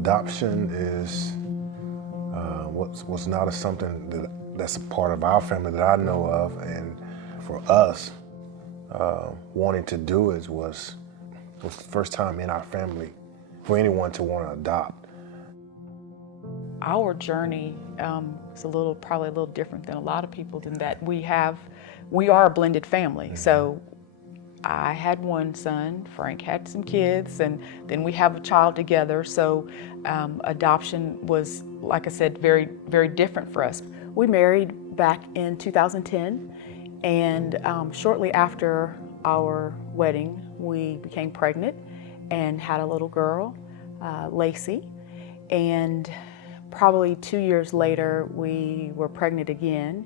adoption is was not something that's a part of our family that I know of, and for us, wanting to do it was the first time in our family for anyone to want to adopt. Our journey is probably a little different than a lot of people in that we are a blended family. Mm-hmm. So I had one son, Frank had some kids, and then we have a child together. So adoption was, like I said, very, very different for us. We married back in 2010, and shortly after our wedding, we became pregnant and had a little girl, Lacey, and probably 2 years later, we were pregnant again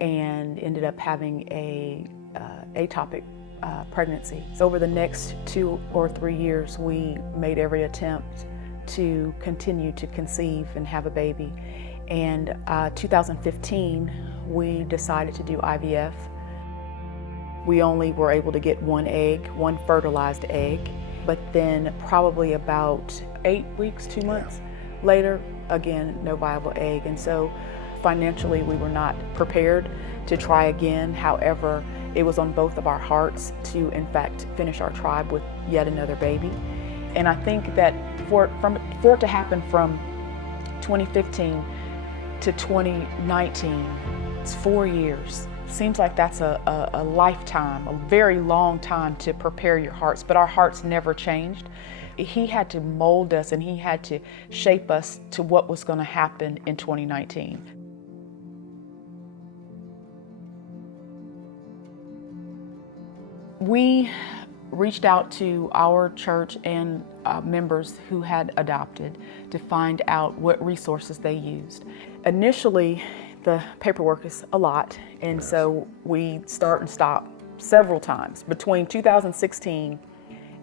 and ended up having a ectopic pregnancy. So over the next 2 or 3 years, we made every attempt to continue to conceive and have a baby. And 2015, we decided to do IVF. We only were able to get one fertilized egg, but then probably about 8 weeks, 2 months later, again, no viable egg. And so financially, we were not prepared to try again. However, it was on both of our hearts to, in fact, finish our tribe with yet another baby. And I think that for it to happen from 2015 to 2019, it's 4 years. Seems like that's a lifetime, a very long time to prepare your hearts, but our hearts never changed. He had to mold us and he had to shape us to what was going to happen in 2019. We reached out to our church and members who had adopted to find out what resources they used. Initially, the paperwork is a lot, and so we start and stop several times. Between 2016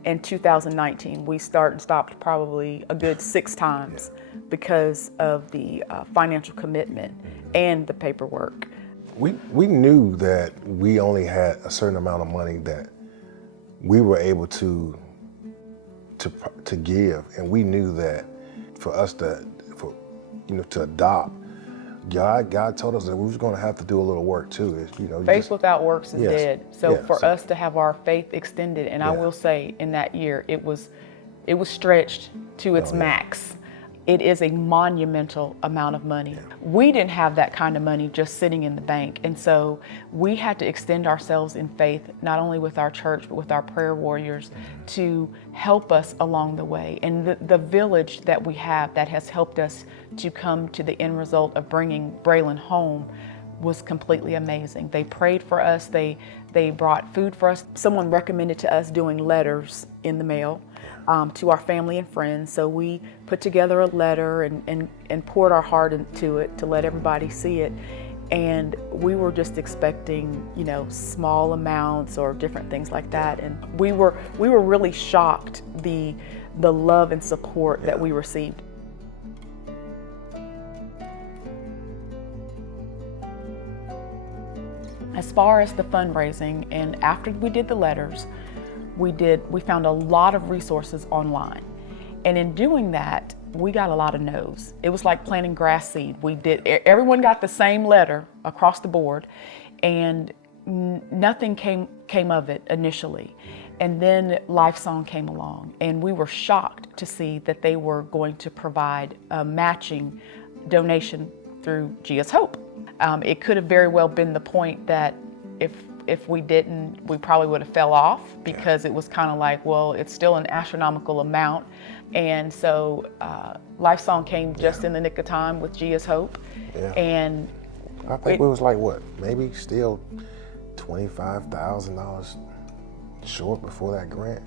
and 2019, we start and stopped probably a good 6 times because of the financial commitment and the paperwork. We knew that we only had a certain amount of money that we were able to give, and we knew that for us to adopt, God told us that we was going to have to do a little work too. Faith without works is dead. So for us to have our faith extended, and I will say in that year it was stretched to its max. It is a monumental amount of money. We didn't have that kind of money just sitting in the bank, and so we had to extend ourselves in faith, not only with our church, but with our prayer warriors to help us along the way. And the village that we have that has helped us to come to the end result of bringing Braylon home was completely amazing. They prayed for us, they brought food for us. Someone recommended to us doing letters in the mail to our family and friends. So we put together a letter and poured our heart into it to let everybody see it. And we were just expecting, small amounts or different things like that. And we were really shocked the love and support that we received. As far as the fundraising, and after we did the letters, we found a lot of resources online. And in doing that, we got a lot of no's. It was like planting grass seed. Everyone got the same letter across the board, and nothing came of it initially. And then Lifesong came along, and we were shocked to see that they were going to provide a matching donation through Gia's Hope. It could have very well been the point that if we didn't, we probably would have fell off, because it was kind of like, well, it's still an astronomical amount. And so Lifesong came just in the nick of time with Gia's Hope. Yeah. And I think it was like, maybe still $25,000 short before that grant.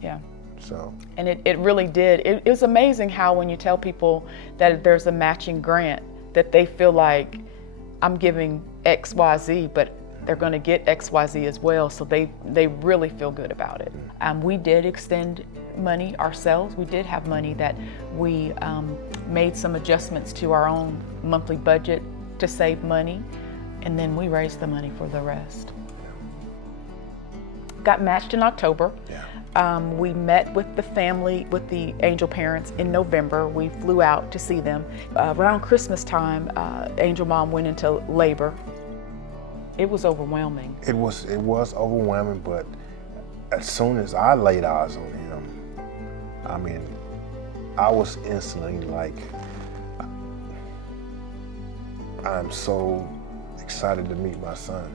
Yeah. So. And it really did. It was amazing how when you tell people that there's a matching grant, that they feel like I'm giving XYZ, but they're going to get XYZ as well. So they really feel good about it. We did extend money ourselves. We did have money that we made some adjustments to our own monthly budget to save money, and then we raised the money for the rest. got matched in October. Yeah. We met with the family, with the Angel parents in November. We flew out to see them. Around Christmas time, Angel Mom went into labor. It was overwhelming. It was overwhelming, but as soon as I laid eyes on him, I mean, I was instantly like, I'm so excited to meet my son.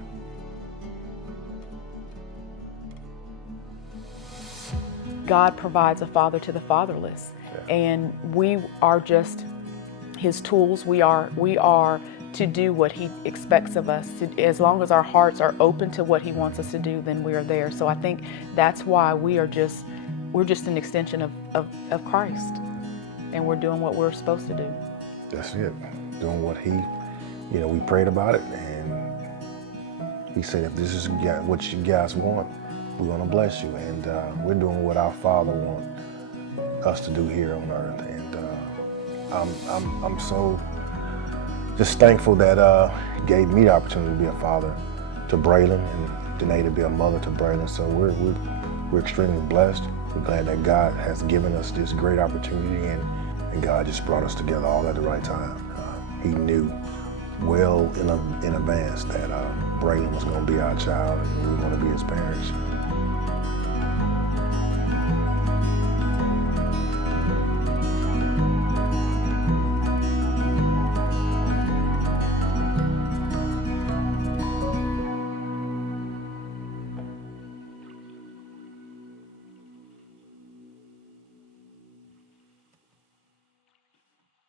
God provides a father to the fatherless, and we are just his tools. We are to do what he expects of us. As long as our hearts are open to what he wants us to do, then we are there. So I think that's why we're just an extension of Christ, and we're doing what we're supposed to do. That's it. Doing what we prayed about it, and he said, if this is what you guys want, we're gonna bless you. And we're doing what our Father wants us to do here on earth. And I'm so just thankful that he gave me the opportunity to be a father to Braylon, and DaNae to be a mother to Braylon. So we're extremely blessed. We're glad that God has given us this great opportunity, and God just brought us together all at the right time. He knew well in advance that Braylon was going to be our child, and we were going to be his parents.